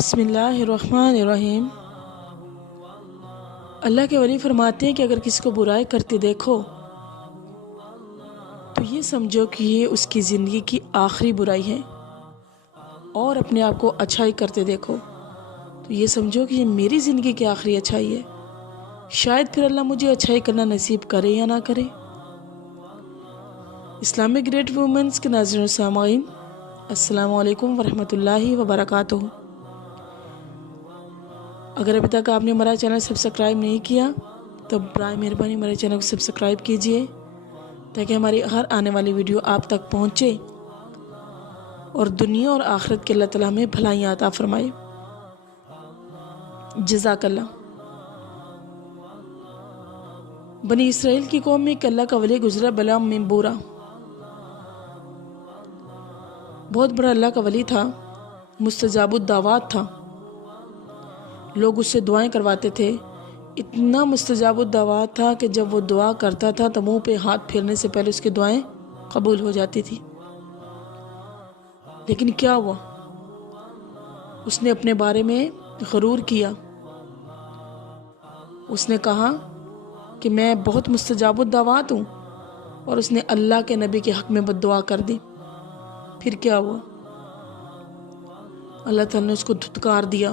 بسم اللہ الرحمن الرحیم۔ اللہ کے ولی فرماتے ہیں کہ اگر کسی کو برائی کرتے دیکھو تو یہ سمجھو کہ یہ اس کی زندگی کی آخری برائی ہے، اور اپنے آپ کو اچھائی کرتے دیکھو تو یہ سمجھو کہ یہ میری زندگی کی آخری اچھائی ہے، شاید پھر اللہ مجھے اچھائی کرنا نصیب کرے یا نہ کرے۔ اسلامک گریٹ وومنز کے ناظرین و سامعین، السلام علیکم ورحمۃ اللہ وبرکاتہ۔ اگر ابھی تک آپ نے ہمارا چینل سبسکرائب نہیں کیا تو برائے مہربانی ہمارے چینل کو سبسکرائب کیجئے تاکہ ہماری ہر آنے والی ویڈیو آپ تک پہنچے اور دنیا اور آخرت کے اللہ تعالیٰ ہمیں بھلائیاں عطا فرمائے۔ جزاک اللہ۔ بنی اسرائیل کی قوم میں ایک اللہ کا ولی گزرا بلعام بن بورا، بہت بڑا اللہ کا ولی تھا، مستجاب الدعوات تھا، لوگ اس سے دعائیں کرواتے تھے، اتنا مستجاب الدعوات تھا کہ جب وہ دعا کرتا تھا تو منہ پہ ہاتھ پھیرنے سے پہلے اس کی دعائیں قبول ہو جاتی تھی۔ لیکن کیا ہوا؟ اس نے اپنے بارے میں غرور کیا، اس نے کہا کہ میں بہت مستجاب الدعوات ہوں، اور اس نے اللہ کے نبی کے حق میں بد دعا کر دی۔ پھر کیا ہوا؟ اللہ تعالیٰ نے اس کو دھتکار دیا،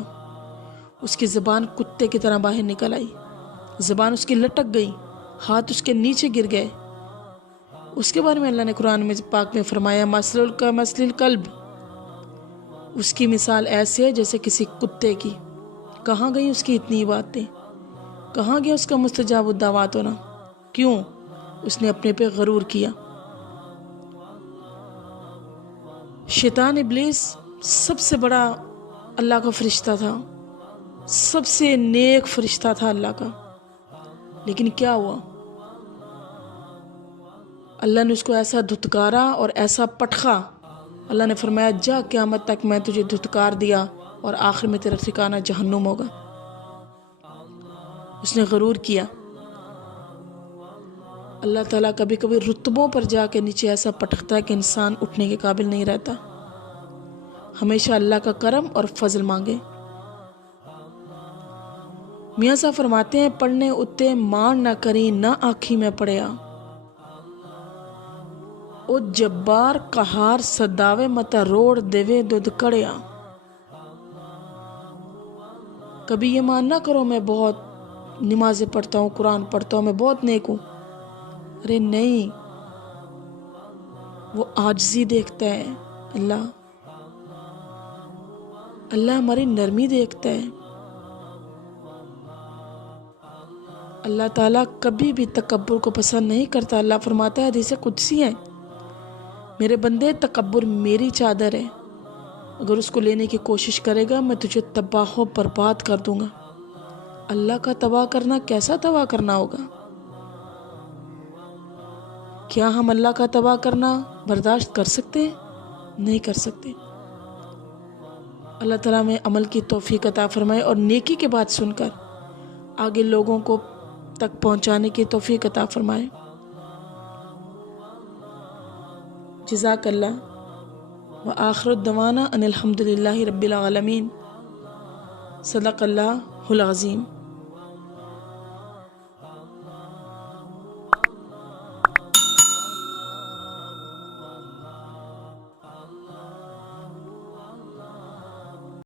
اس کی زبان کتے کی طرح باہر نکل آئی، زبان اس کی لٹک گئی، ہاتھ اس کے نیچے گر گئے۔ اس کے بارے میں اللہ نے قرآن میں پاک میں فرمایا، مثل کمثل الکلب، اس کی مثال ایسے ہے جیسے کسی کتے کی۔ کہاں گئی اس کی اتنی باتیں؟ کہاں گیا اس کا مستجاب الدعوات ہونا؟ کیوں؟ اس نے اپنے پہ غرور کیا۔ شیطان ابلیس سب سے بڑا اللہ کا فرشتہ تھا، سب سے نیک فرشتہ تھا اللہ کا، لیکن کیا ہوا؟ اللہ نے اس کو ایسا دھتکارا اور ایسا پٹخا، اللہ نے فرمایا جا قیامت تک میں تجھے دھتکار دیا اور آخر میں تیرا ٹھکانہ جہنم ہوگا۔ اس نے غرور کیا۔ اللہ تعالیٰ کبھی کبھی رتبوں پر جا کے نیچے ایسا پٹختا ہے کہ انسان اٹھنے کے قابل نہیں رہتا۔ ہمیشہ اللہ کا کرم اور فضل مانگے۔ میاں صاحب فرماتے ہیں، پڑھنے اتے مان نہ کری نہ آنکھی میں پڑیا، او جبار قہار صداوے متا روڑ دیوے دودھ کڑیا۔ کبھی یہ مان نہ کرو میں بہت نمازیں پڑھتا ہوں، قرآن پڑھتا ہوں، میں بہت نیک ہوں۔ ارے نہیں، وہ عاجزی دیکھتا ہے اللہ ہماری نرمی دیکھتا ہے۔ اللہ تعالیٰ کبھی بھی تکبر کو پسند نہیں کرتا۔ اللہ فرماتا ہے، حدیث قدسی ہے، میرے بندے تکبر میری چادر ہے، اگر اس کو لینے کی کوشش کرے گا میں تجھے تباہ و برباد کر دوں گا۔ اللہ کا تباہ کرنا کیسا تباہ کرنا ہوگا؟ کیا ہم اللہ کا تباہ کرنا برداشت کر سکتے ہیں؟ نہیں کر سکتے۔ اللہ تعالیٰ میں عمل کی توفیق عطا فرمائے اور نیکی کے بات سن کر آگے لوگوں کو تک پہنچانے کی توفیق عطا فرمائے۔ جزاک اللہ۔ وآخر الدعوانا ان الحمد للہ رب العالمین۔ صدق اللہ العظیم۔